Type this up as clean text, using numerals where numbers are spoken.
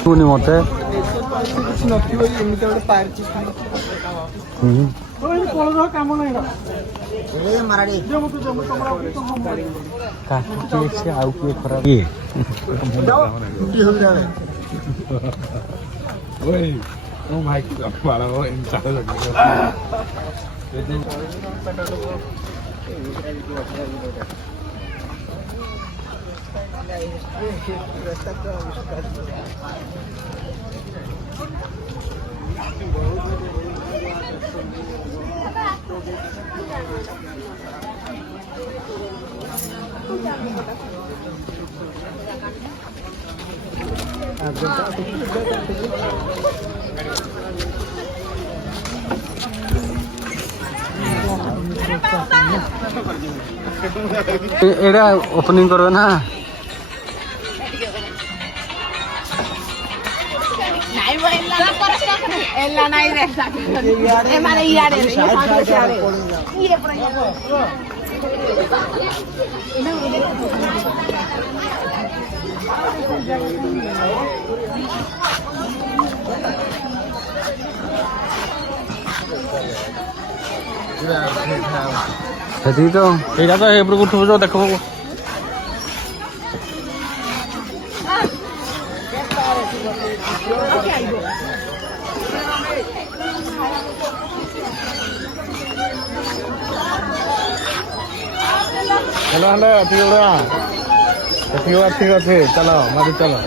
শুনি মতে কাম নাই ଆଉ କିଏ ଖରାପ এটা ওপেনিং করবে না ସେତିକି ତ ଏଇଟା ତ ଏପଟକୁ ଉଠିବୁ ଯାଉ ଦେଖ हेलो हेलो ठीक अच्छे चलो मारी चलो